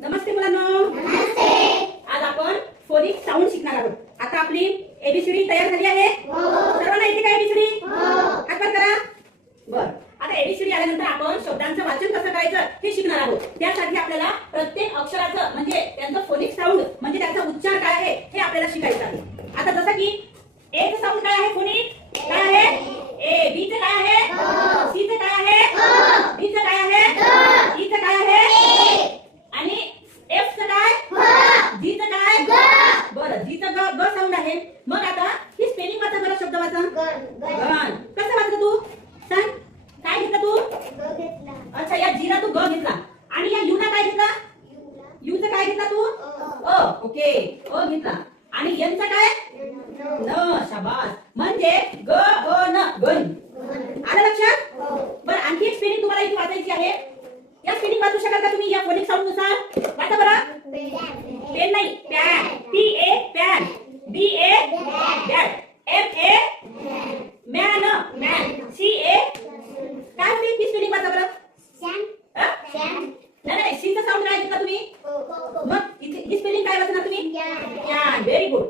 नमस्ते मुलांनो. नमस्ते. आज आपण फोनिक साऊंड शिकणार आहोत. आता आपली एबीसीडी तयार झाली आहे. सर्वांना येते का एबीसीडी? हात वर करा. बर. आता एबीसीडी आल्यानंतर आपण शब्दांचं वाचन कसं करायचं हे शिकणार आहोत. त्यासाठी आपल्याला प्रत्येक अक्षराचं म्हणजे त्यांचं फोनिक साऊंड म्हणजे त्याचा उच्चार काय आहे हे आपल्याला शिकायचं आहे. आता जसं की ए चं साऊंड काय आहे? फोनिक काय आहे? ए. बी चं काय आहे? सी चं काय आहे? डी चं काय आहे? ई चं काय आहे? आणि एफ चं काय? जी चं काय? बरं, जी चं ग साऊंड आहे. मग आता ही स्पेलिंग वाचा बरं. शब्द वाचा. गण. कसं वाचलं तू? सांग. काय घेतलं तू? अच्छा, या जी ला तू ग घेतला आणि या यू ला काय घेतला? यू चं काय घेतला तू? अ. ओके, अ घेतला. आणि एन चं काय? न. शाबास. म्हणजे ग न गण. आलं लक्षात? बरं, आणखी एक स्पेलिंग तुम्हाला इथे वाचायची आहे. या स्पेलिंग वाचू शकाल का तुम्ही या फोनिक साऊंड नुसार? वाचा बरं. पेन नाही, pan. P A pan. B A bat. M A man. Man. C A काय होती ती स्पेलिंग वाचा बरं. नाही, सी चा साऊंड काय घेतला तुम्ही? मग इथे ही स्पेलिंग काय वाचणार तुम्ही? कॅन. Very good.